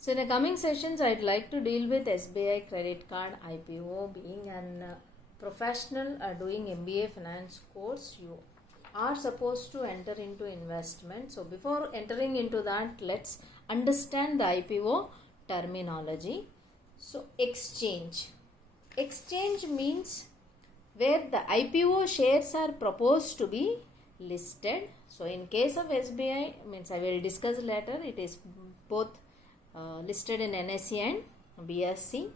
So in the coming sessions, I'd like to deal with SBI credit card IPO. Being an professional doing MBA finance course, you are supposed to enter into investment. So before entering into that, let's understand the IPO terminology. So exchange means where the IPO shares are proposed to be listed. So in case of SBI, means I will discuss later, it is both listed in NSE and BSE.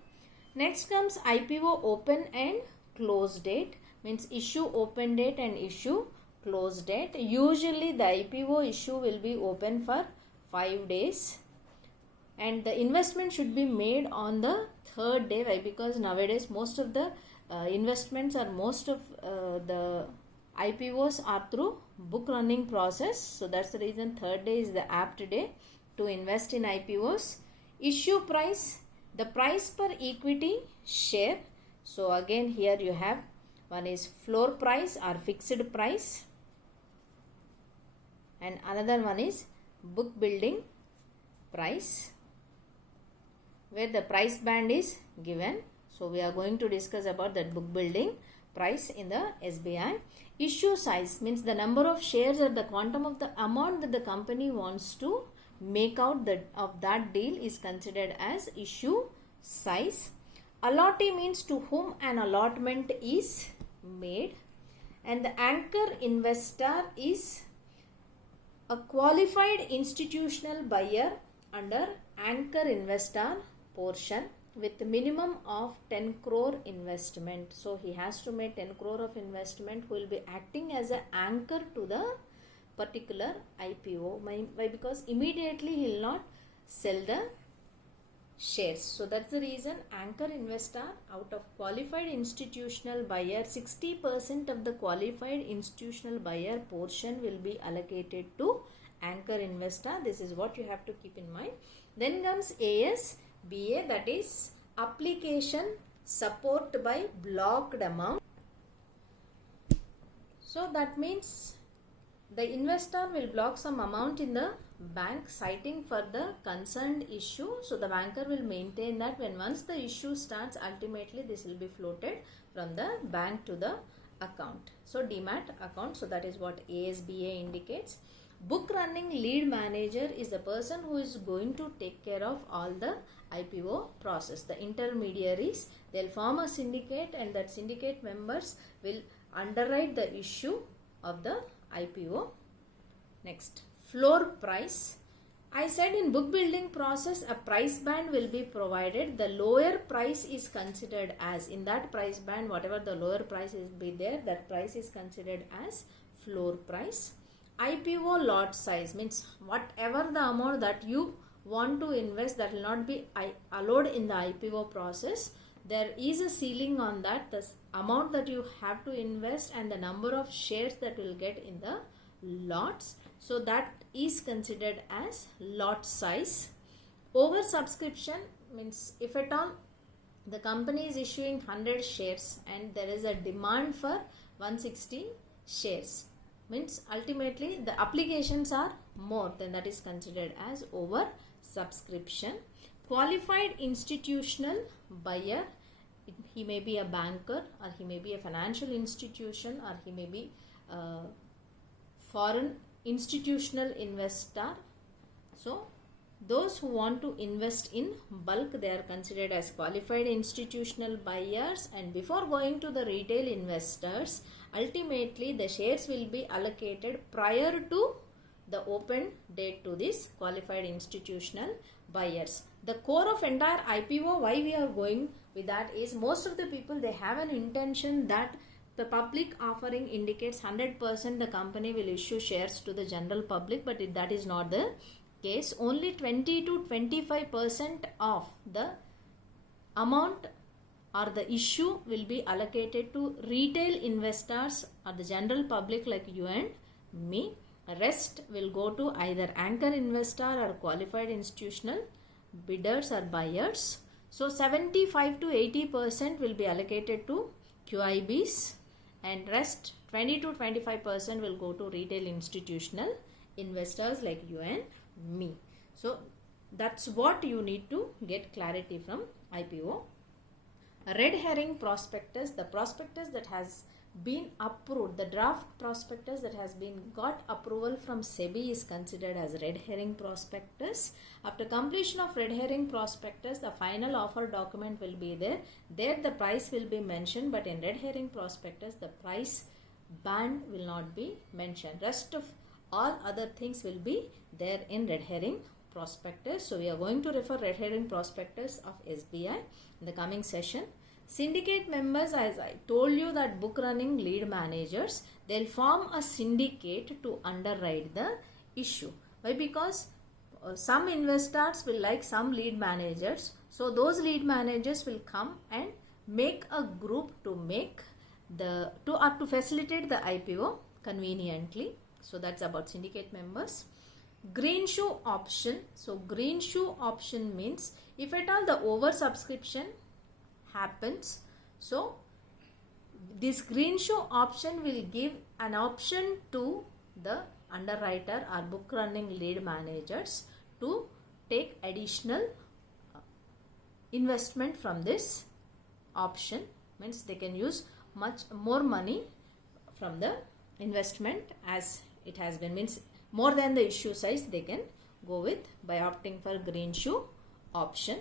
Next comes IPO open and close date, means issue open date and issue close date. Usually the IPO issue will be open for 5 days and the investment should be made on the third day. Why? Because nowadays most of the investments or most of the IPOs are through book running process. So that's the reason third day is the apt day to invest in IPOs. Issue price, the price per equity share. So again here you have one is floor price or fixed price and another one is book building price where the price band is given. So we are going to discuss about that book building price in the SBI. Issue size means the number of shares or the quantum of the amount that the company wants to make out of that deal is considered as issue size. Allottee means to whom an allotment is made, and the anchor investor is a qualified institutional buyer under anchor investor portion with the minimum of 10 crore investment. So he has to make 10 crore of investment who will be acting as an anchor to the particular IPO. Why? Because immediately he will not sell the shares. So that's the reason anchor investor out of qualified institutional buyer, 60% of the qualified institutional buyer portion will be allocated to anchor investor. This is what you have to keep in mind. Then comes ASBA, that is application support by blocked amount. So that means the investor will block some amount in the bank citing for the concerned issue. So the banker will maintain that when once the issue starts, ultimately this will be floated from the bank to the account. So demat account. So that is what ASBA indicates. Book running lead manager is the person who is going to take care of all the IPO process. The intermediaries, they'll form a syndicate and that syndicate members will underwrite the issue of the IPO. Next, floor price. I said in book building process a price band will be provided. The lower price is considered as, in that price band whatever the lower price is be there, that price is considered as floor price. IPO lot size means whatever the amount that you want to invest, that will not be allowed in the IPO process. There is a ceiling on that, the amount that you have to invest and the number of shares that will get in the lots. So that is considered as lot size. Oversubscription means if at all the company is issuing 100 shares and there is a demand for 160 shares, means ultimately the applications are more, then that is considered as over subscription. Qualified institutional buyer, he may be a banker or he may be a financial institution or he may be a foreign institutional investor. So those who want to invest in bulk, they are considered as qualified institutional buyers, and before going to the retail investors, ultimately the shares will be allocated prior to the open date to these qualified institutional buyers. The core of entire IPO, why we are going with that is most of the people, they have an intention that the public offering indicates 100% the company will issue shares to the general public, but that is not the case. Only 20 to 25% of the amount or the issue will be allocated to retail investors or the general public like you and me. Rest will go to either anchor investor or qualified institutional bidders or buyers. So 75 to 80% will be allocated to QIBs and rest 20 to 25% will go to retail institutional investors like you and me. So That's what you need to get clarity from IPO. A red herring prospectus, the prospectus that has been approved, the draft prospectus that has been got approval from SEBI is considered as red herring prospectus. After completion of red herring prospectus, the final offer document will be there. There the price will be mentioned, but in red herring prospectus the price band will not be mentioned. Rest of all other things will be there in red herring prospectus. So we are going to refer red herring prospectus of SBI in the coming session. Syndicate members, as I told you, that book running lead managers, they'll form a syndicate to underwrite the issue. Why? Because some investors will like some lead managers, so those lead managers will come and make a group to make the to facilitate the IPO conveniently. So that's about syndicate members. Green shoe option. So green shoe option means if at all the oversubscription happens, so this green shoe option will give an option to the underwriter or book running lead managers to take additional investment from this option. Means they can use much more money from the investment as it has been, means more than the issue size they can go with by opting for green shoe option.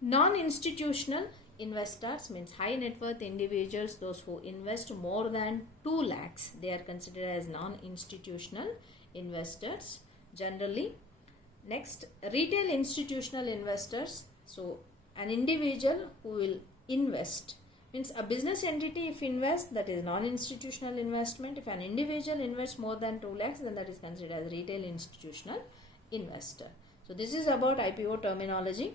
Non-institutional investors means high net worth individuals, those who invest more than 2 lakhs, they are considered as non-institutional investors generally. Next, retail institutional investors. So an individual who will invest, means a business entity if invest, that is non-institutional investment. If an individual invests more than 2 lakhs, then that is considered as retail institutional investor. So this is about IPO terminology.